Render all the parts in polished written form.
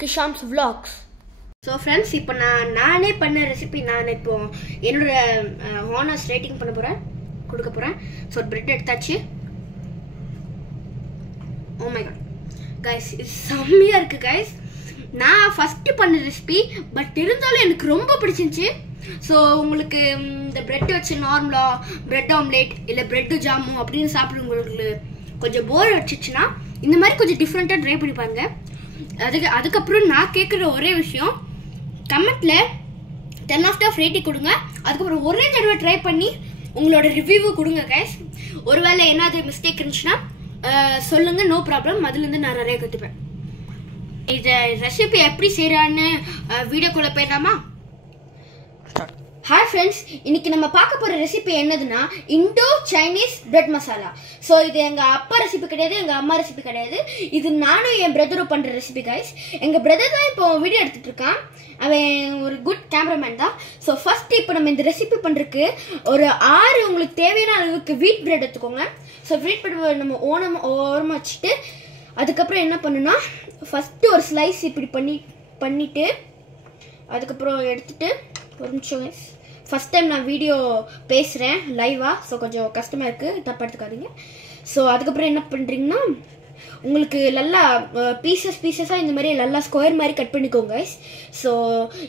Kisham's vlogs. So friends, இப்போ நானே பண்ண ரெசிபி நான் இப்போ என்னோட ஹானஸ் ரேட்டிங் கொடுக்க போறேன். சோ பிரெட் எடுத்தாச்சு. Oh my god. Guys, இது செம்மையா இருக்கு guys. நான் ஃபர்ஸ்ட் பண்ண ரெசிபி பட் இருந்தாலும் எனக்கு ரொம்ப பிடிச்சிருந்துச்சு. சோ உங்களுக்கு இந்த பிரெட் வச்சு நார்மலா பிரெட் ஆம்லெட் இல்ல பிரெட் ஜாமு அப்படின்னு சாப்பிடுறவங்களுக்கு கொஞ்சம் போர் அடிச்சிச்சுன்னா இந்த மாதிரி கொஞ்சம் டிஃபரெண்டா ட்ரை பண்ணி பாருங்க. அதுக்கப்புறம் நான் கேட்குற ஒரே விஷயம், கமெண்ட்ல 10 out of ரேட்டிங் கொடுங்க. அதுக்கப்புறம் ஒரே தடவை ட்ரை பண்ணி உங்களோட ரிவ்யூ கொடுங்க கைஸ். ஒருவேளை என்னது மிஸ்டேக் இருந்துச்சுன்னா சொல்லுங்க, நோ ப்ராப்ளம். அதுலேருந்து நான் நிறைய கற்றுப்பேன். இந்த ரெசிபி எப்படி செய்யறான்னு வீடியோக்குள்ள போயிடலாமா? ஹாய் ஃப்ரெண்ட்ஸ், இன்னைக்கு நம்ம பார்க்க போற ரெசிபி என்னதுன்னா Indo Chinese bread masala. So இது எங்க அப்பா ரெசிபி கிடையாது, எங்க அம்மா ரெசிபி கிடையாது. இது நானும் என் பிரதரும் பண்ற ரெசிபி கைஸ். எங்க பிரதர் தான் இப்போ வீடியோ எடுத்துட்டு இருக்கான். அவன் ஒரு குட் கேமராமேன் தான். ஸோ ஃபர்ஸ்ட் இப்போ நம்ம இந்த ரெசிபி பண்றதுக்கு ஒரு 6 உங்களுக்கு தேவையான அளவுக்கு வீட் பிரெட் எடுத்துக்கோங்க. ஸோ வீட் பிரெட் நம்ம ஓரமா வச்சுட்டு அதுக்கப்புறம் என்ன பண்ணுன்னா ஃபர்ஸ்ட் ஒரு ஸ்லைஸ் இப்படி பண்ணிட்டு அதுக்கப்புறம் எடுத்துட்டு ஒரு நிமிஷம் கைஸ். ஃபர்ஸ்ட் டைம் நான் வீடியோ பேசுகிறேன் லைவா, ஸோ கொஞ்சம் கஷ்டமாக இருக்குது, தப்பாக எடுத்துக்காதீங்க. ஸோ அதுக்கப்புறம் என்ன பண்ணுறீங்கன்னா உங்களுக்கு நல்லா பீசஸாக இந்த மாதிரி நல்லா ஸ்கொயர் மாதிரி கட் பண்ணிக்கோங்க கைஸ். ஸோ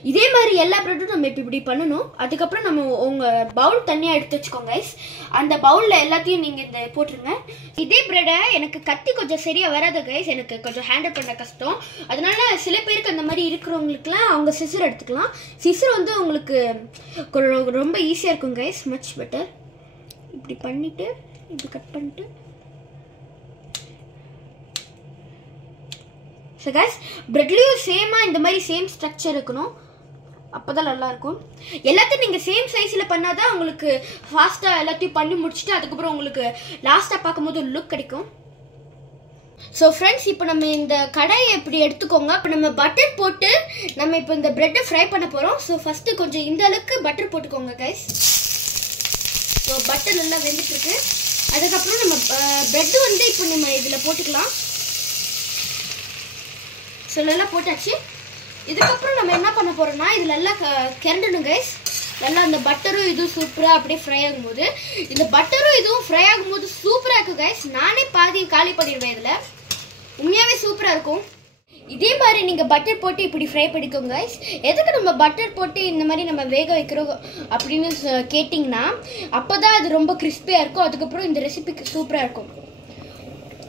இதே மாதிரி எல்லா ப்ரெட்டும் நம்ம இப்படி பண்ணணும். அதுக்கப்புறம் நம்ம உங்கள் பவுல் தனியாக எடுத்து வச்சுக்கோங்க கைஸ். அந்த பவுலில் எல்லாத்தையும் நீங்கள் இந்த போட்டுருங்க. இதே ப்ரெட்டை எனக்கு கத்தி கொஞ்சம் சரியாக வராது கைஸ், எனக்கு கொஞ்சம் ஹேண்டில் பண்ண கஷ்டம். அதனால சில பேருக்கு அந்த மாதிரி இருக்கிறவங்களுக்குலாம் அவங்க சிசர் எடுத்துக்கலாம். சிசர் வந்து உங்களுக்கு ரொம்ப ஈஸியாக இருக்கும் கைஸ், மச் பெட்டர். இப்படி பண்ணிவிட்டு இப்படி கட் பண்ணிட்டு ஸோ கைஸ் பிரெட்லேயும் சேமாக இந்த மாதிரி சேம் ஸ்ட்ரக்சர் இருக்கணும், அப்போ தான் நல்லாயிருக்கும். எல்லாத்தையும் நீங்கள் சேம் சைஸில் பண்ணால் தான் உங்களுக்கு ஃபாஸ்ட்டாக எல்லாத்தையும் பண்ணி முடிச்சுட்டு அதுக்கப்புறம் உங்களுக்கு லாஸ்ட்டாக பார்க்கும்போது ஒரு லுக் கிடைக்கும். ஸோ ஃப்ரெண்ட்ஸ், இப்போ நம்ம இந்த கடாயை இப்படி எடுத்துக்கோங்க. இப்போ நம்ம பட்டர் போட்டு நம்ம இப்போ இந்த பிரெட்டை ஃப்ரை பண்ண போகிறோம். ஸோ ஃபஸ்ட்டு கொஞ்சம் இந்த அளவுக்கு பட்டர் போட்டுக்கோங்க கைஸ். ஸோ பட்டர் நல்லா வெந்துட்டுருக்கு. அதுக்கப்புறம் நம்ம பிரெட்டு வந்து இப்போ நம்ம இதில் போட்டுக்கலாம். ஸோ நல்லா போட்டாச்சு. இதுக்கப்புறம் நம்ம என்ன பண்ண போறோம்னா இது நல்லா கிரண்டணும் கைஸ். நல்லா அந்த பட்டரும் இதுவும் சூப்பராக அப்படியே ஃப்ரை ஆகும்போது, இந்த பட்டரும் இதுவும் ஃப்ரை ஆகும்போது சூப்பராக இருக்கும் கைஸ். நானே பாதி காலி பண்ணிடுவேன். இதில் உண்மையாகவே சூப்பராக இருக்கும். இதே மாதிரி நீங்கள் பட்டர் போட்டு இப்படி ஃப்ரை பண்ணிக்கோங்க கைஸ். எதுக்கு நம்ம பட்டர் போட்டு இந்த மாதிரி நம்ம வேக வைக்கிறோம் அப்படின்னு கேட்டிங்கன்னா அப்போ தான் அது ரொம்ப கிறிஸ்பியாக இருக்கும். அதுக்கப்புறம் இந்த ரெசிபிக்கு சூப்பராக இருக்கும்.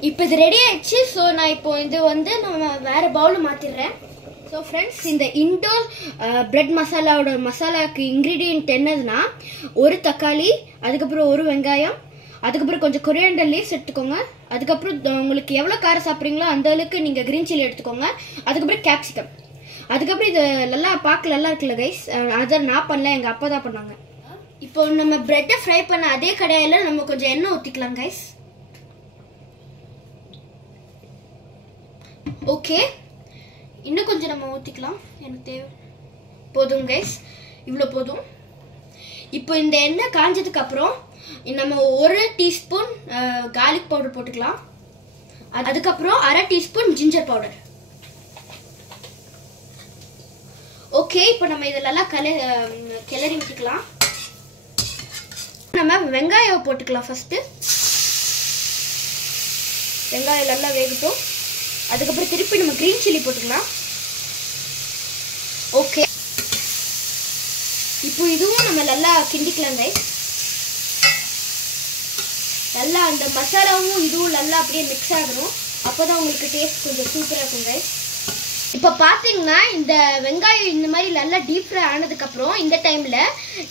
இப்போ இது ரெடி ஆயிடுச்சு. ஸோ நான் இப்போ இது வந்து நம்ம வேறு பவுலில் மாற்றிடுறேன். ஸோ ஃப்ரெண்ட்ஸ், இந்த இண்டோ பிரெட் மசாலாவோட மசாலாவுக்கு இன்க்ரீடியன்ட் என்னதுன்னா ஒரு தக்காளி, அதுக்கப்புறம் ஒரு வெங்காயம், அதுக்கப்புறம் கொஞ்சம் கொரியாண்டர் லீவ்ஸ் எடுத்துக்கோங்க. அதுக்கப்புறம் உங்களுக்கு எவ்வளோ காரம் சாப்பிட்றீங்களோ அந்த அளவுக்கு நீங்கள் கிரீன் சில்லி எடுத்துக்கோங்க. அதுக்கப்புறம் கேப்சிகம். அதுக்கப்புறம் இது நல்லா பார்க்க நல்லா இருக்குல்ல கைஸ். அதை நான் பண்ணல, எங்கள் அப்பா தான் பண்ணாங்க. இப்போ நம்ம பிரெட்டை ஃப்ரை பண்ண அதே கடாயில் நம்ம கொஞ்சம் எண்ணெய் ஊற்றிக்கலாம் கைஸ். ஓகே, இன்னும் கொஞ்சம் நம்ம ஊற்றிக்கலாம். எனக்கு தேவை போதும் கைஸ், இவ்வளோ போதும். இப்போ இந்த எண்ணெய் காஞ்சதுக்கு அப்புறம் நம்ம 1 டீஸ்பூன் கார்லிக் பவுடர் போட்டுக்கலாம். அதுக்கப்புறம் 1/2 டீஸ்பூன் ஜிஞ்சர் பவுடர். ஓகே, இப்போ நம்ம இதெல்லாம் கிளறி விட்டுக்கலாம். நம்ம வெங்காயம் போட்டுக்கலாம். ஃபர்ஸ்ட் வெங்காயம் நல்லா வேகட்டும். அதுக்கப்புறம் திருப்பி நம்ம கிரீன் சில்லி போட்டுக்கலாம். ஓகே, இப்போ இதுவும் நம்ம நல்லா கிண்டிக்கலாம் கைஸ். நல்லா அந்த மசாலாவும் இதுவும் நல்லா அப்படியே மிக்ஸ் ஆகணும். அப்போதான் உங்களுக்கு டேஸ்ட் கொஞ்சம் சூப்பராக இருக்கும் கைஸ். இப்போ பார்த்தீங்கன்னா இந்த வெங்காயம் இந்த மாதிரி நல்லா டீப் ஃப்ரை ஆனதுக்கப்புறம் இந்த டைமில்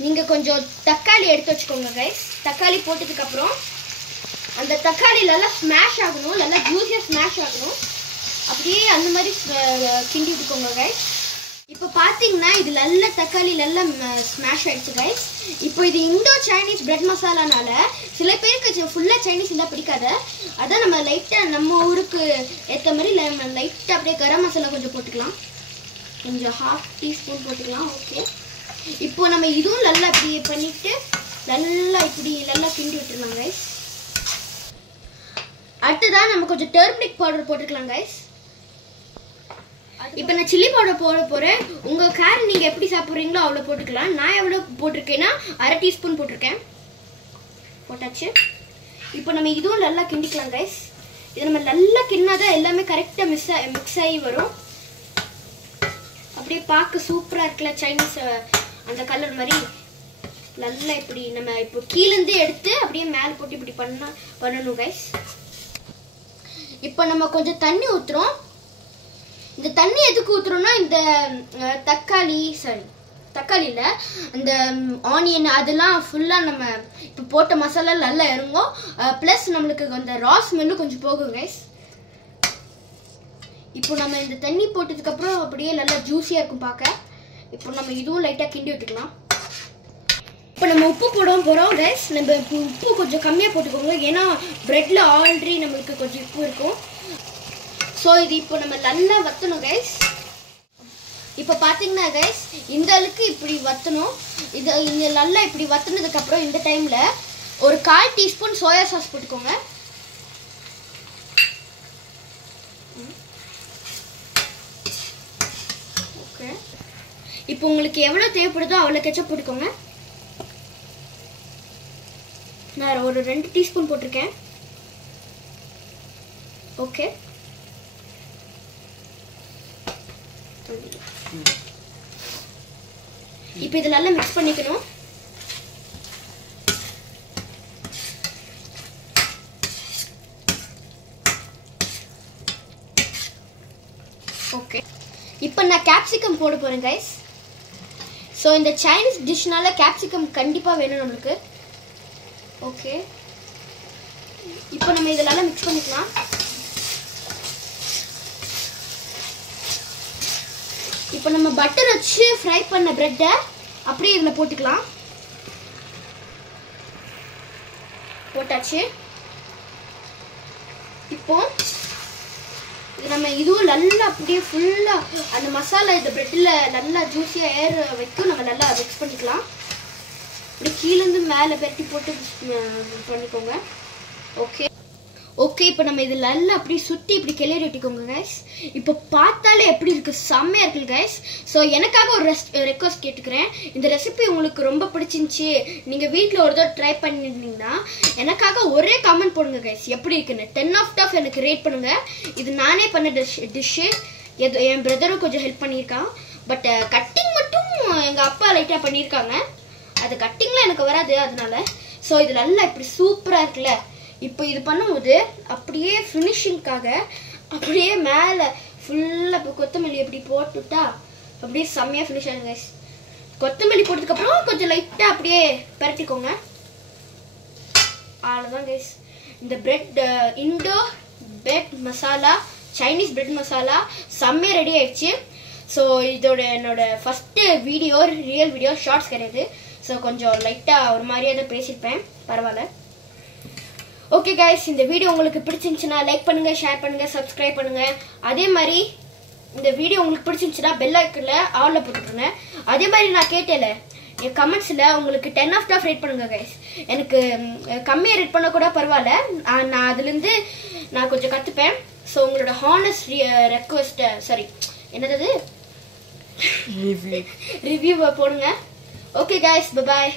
நீங்கள் கொஞ்சம் தக்காளி எடுத்து வச்சுக்கோங்க கைஸ். தக்காளி போட்டதுக்கப்புறம் அந்த தக்காளி நல்லா ஸ்மாஷ் ஆகணும், நல்லா ஜூஸியாக ஸ்மாஷ் ஆகணும். அப்படியே அந்த மாதிரி கிண்டி விட்டுக்கோங்க கைஸ். இப்போ பார்த்தீங்கன்னா இது நல்லா தக்காளி நல்லா ஸ்மாஷ் ஆகிடுச்சு கைஸ். இப்போ இது இண்டோ சைனீஸ் பிரெட் மசாலானால சில பேருக்கு ஃபுல்லாக சைனீஸ் இருந்தால் பிடிக்காது. அதான் நம்ம லைட்டாக நம்ம ஊருக்கு ஏற்ற மாதிரி நம்ம லைட்டாக அப்படியே கரம் மசாலா கொஞ்சம் போட்டுக்கலாம். கொஞ்சம் 1/2 டீஸ்பூன் போட்டுக்கலாம். ஓகே, இப்போ நம்ம இதுவும் நல்லா இப்படி பண்ணிவிட்டு நல்லா இப்படி நல்லா கிண்டி விட்டுருலாம் கைஸ். அடுத்ததான் நம்ம கொஞ்சம் டர்மரிக் பவுடர் போட்டுக்கலாம் கைஸ். இப்போ நான் சில்லி பவுடர் போட போகிறேன். உங்கள் காரம் நீங்கள் எப்படி சாப்பிட்றீங்களோ அவ்வளோ போட்டுக்கலாம். நான் எவ்வளோ போட்டிருக்கேன்னா 1/2 டீஸ்பூன் போட்டிருக்கேன். போட்டாச்சு. இப்போ நம்ம இதுவும் நல்லா கிண்டிக்கலாம் கைஸ். இது நம்ம நல்லா கிண்ணாதான் எல்லாமே கரெக்டாக மிக்ஸ் ஆகி வரும். அப்படியே பார்க்க சூப்பராக இருக்குல்ல சைனீஸ் அந்த கலர் மாதிரி. நல்லா இப்படி நம்ம இப்போ கீழேருந்து எடுத்து அப்படியே மேலே போட்டு இப்படி பண்ணணும் கைஸ். இப்போ நம்ம கொஞ்சம் தண்ணி ஊற்றுறோம். இந்த தண்ணி எதுக்கு ஊற்றுறோம்னா இந்த தக்காளியில் அந்த ஆனியன் அதெல்லாம் ஃபுல்லாக நம்ம இப்போ போட்ட மசாலா நல்லா இறங்கும். ப்ளஸ் நம்மளுக்கு அந்த ரா ஸ்மெல்லும் கொஞ்சம் போகும் கைஸ். இப்போ நம்ம இந்த தண்ணி போட்டதுக்கப்புறம் அப்படியே நல்லா ஜூஸியாக இருக்கும் பார்க்க. இப்போ நம்ம இதுவும் லைட்டாக கிண்டி விட்டுக்கலாம். இப்போ நம்ம உப்பு போட போகிறோம் கைஸ். நம்ம உப்பு கொஞ்சம் கம்மியாக போட்டுக்கோங்க, ஏன்னா ப்ரெட்டில் ஆல்ரெடி நம்மளுக்கு கொஞ்சம் உப்பு இருக்கும். ஸோ இது இப்போ நம்ம நல்லா வற்றணும் கைஸ். இப்போ பார்த்தீங்கன்னா கைஸ் இந்த அளவுக்கு இப்படி வற்றணும். இது நல்லா இப்படி வற்றினதுக்கப்புறம் இந்த டைமில் ஒரு 1/4 டீஸ்பூன் சோயா சாஸ் போட்டுக்கோங்க. ஓகே. இப்போ உங்களுக்கு எவ்வளோ தேவைப்படுதோ அவ்வளோ கெச்சப் போட்டுக்கோங்க. நான் ஒரு 2 டீஸ்பூன் போட்டிருக்கேன். ஓகே. இப்போ இது நல்லா மிக்ஸ் பண்ணிக்கணும். ஓகே. இப்போ நான் கேப்சிகம் போட போறேன் கைஸ். ஸோ இந்த சைனீஸ் டிஷ்னால கேப்சிகம் கண்டிப்பாக வேணும் நம்மளுக்கு. ஓகே. இப்போ நம்ம இதை நல்லா மிக்ஸ் பண்ணிக்கலாம். இப்போ நம்ம பட்டர் வச்சு ஃப்ரை பண்ண பிரெட்டை அப்படியே இதில் போட்டுக்கலாம். போட்டாச்சு. இப்போ இது நம்ம இதுவும் நல்லா அப்படியே ஃபுல்லாக அந்த மசாலா இந்த பிரெட்டில் நல்லா ஜூஸியாக ஏற வைக்கும். நம்ம நல்லா மிக்ஸ் பண்ணிக்கலாம். இப்படி கீழேருந்து மேலே பெரட்டி போட்டு பண்ணிக்கோங்க. ஓகே. ஓகே. இப்போ நம்ம இதில் நல்லா அப்படி சுற்றி இப்படி கிளறி விட்டுக்கோங்க கைஸ். இப்போ பார்த்தாலே எப்படி இருக்குது, செம்மையாக இருக்குது கைஸ். ஸோ எனக்காக ஒரு ரெக்வஸ்ட் கேட்டுக்கிறேன். இந்த ரெசிபி உங்களுக்கு ரொம்ப பிடிச்சிருந்துச்சி, நீங்கள் வீட்டில் ஒரு தடவை ட்ரை பண்ணியிருந்தீங்கன்னா எனக்காக ஒரே கமெண்ட் போடுங்க கைஸ், எப்படி இருக்குன்னு. 10 out of 10 எனக்கு ரேட் பண்ணுங்கள். இது நானே பண்ண டிஷ்ஷு. என் பிரதரும் கொஞ்சம் ஹெல்ப் பண்ணியிருக்கான். பட் கட்டிங் மட்டும் எங்கள் அப்பா லைட்டாக பண்ணியிருக்காங்க. அது கட்டிங்லாம் எனக்கு வராது அதனால. ஸோ இது நல்லா இப்படி சூப்பராக இருக்குல்ல. இப்போ இது பண்ணும்போது அப்படியே ஃபினிஷிங்காக அப்படியே மேலே ஃபுல்லாக இப்போ கொத்தமல்லி எப்படி போட்டுவிட்டா அப்படியே செம்மையாக ஃபினிஷ் ஆகுது கைஸ். கொத்தமல்லி போட்டதுக்கப்புறம் கொஞ்சம் லைட்டாக அப்படியே பரட்டிக்கோங்க. அவ்வளோதான் கைஸ். இந்த bread Indo bread masala, Chinese bread masala செம்மையாக ரெடி ஆயிடுச்சு. ஸோ இதோட என்னோட first video, real video, shorts கிடையாது. ஸோ கொஞ்சம் லைட்டாக ஒரு மாதிரியாக தான் பேசியிருப்பேன், பரவாயில்ல. ஓகே கைஸ், இந்த வீடியோ உங்களுக்கு பிடிச்சிருந்துச்சுன்னா லைக் பண்ணுங்கள், ஷேர் பண்ணுங்கள், சப்ஸ்கிரைப் பண்ணுங்கள். அதே மாதிரி இந்த வீடியோ உங்களுக்கு பிடிச்சிருந்துச்சுன்னா பெல் ஐக்கனில் ஆலில் போட்டுருங்க. அதே மாதிரி நான் கேட்டேன்ல என் கமெண்ட்ஸில் உங்களுக்கு 10 out of 10 ரேட் பண்ணுங்கள் கைஸ். எனக்கு கம்மியாக ரேட் பண்ண கூட பரவாயில்ல, நான் அதுலேருந்து நான் கொஞ்சம் கற்றுப்பேன். ஸோ உங்களோட ஹானஸ்ட் ரெக்வஸ்ட்டை என்னது ரிவ்யூவை போடுங்க. Okay guys, bye bye.